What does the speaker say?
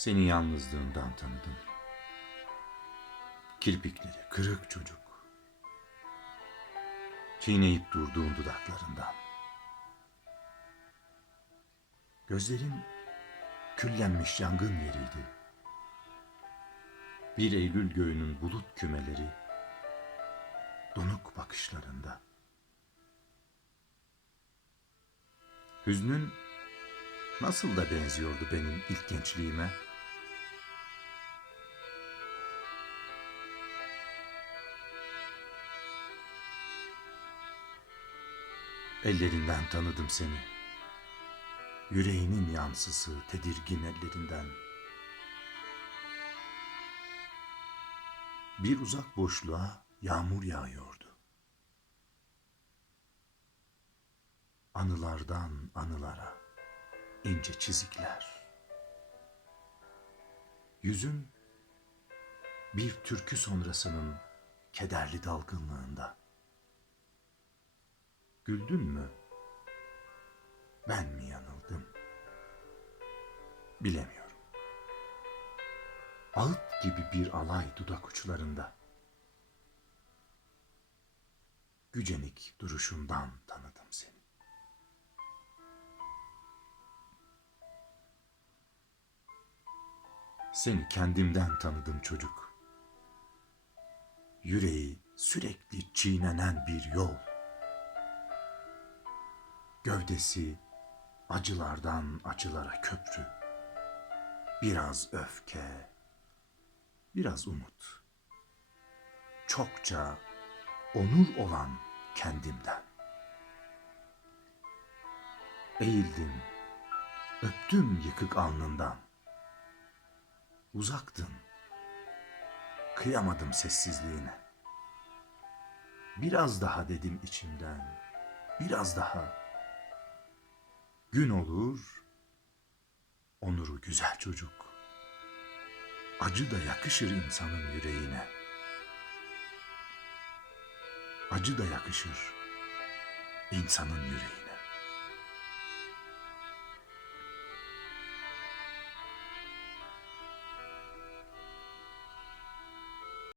Seni yalnızlığından tanıdım. Kirpikleri kırık çocuk. Çiğneyip durduğun dudaklarından. Gözlerin küllenmiş yangın yeriydi. Bir Eylül göğünün bulut kümeleri donuk bakışlarında. Hüznün nasıl da benziyordu benim ilk gençliğime. Ellerinden tanıdım seni. Yüreğinin yansısı tedirgin ellerinden. Bir uzak boşluğa yağmur yağıyordu. Anılardan anılara ince çizikler. Yüzün bir türkü sonrasının kederli dalgınlığında. Güldün mü? Ben mi yanıldım? Bilemiyorum. Ağıt gibi bir alay dudak uçlarında. Gücenik duruşundan tanıdım seni. Seni kendimden tanıdım çocuk. Yüreği sürekli çiğnenen bir yol. Gövdesi acılardan acılara köprü. Biraz öfke, biraz umut. Çokça onur olan kendimden. Eğildim, öptüm yıkık alnından. Uzaktın, kıyamadım sessizliğine. Biraz daha dedim içimden, biraz daha. Gün olur, onuru güzel çocuk. Acı da yakışır insanın yüreğine. Acı da yakışır insanın yüreğine.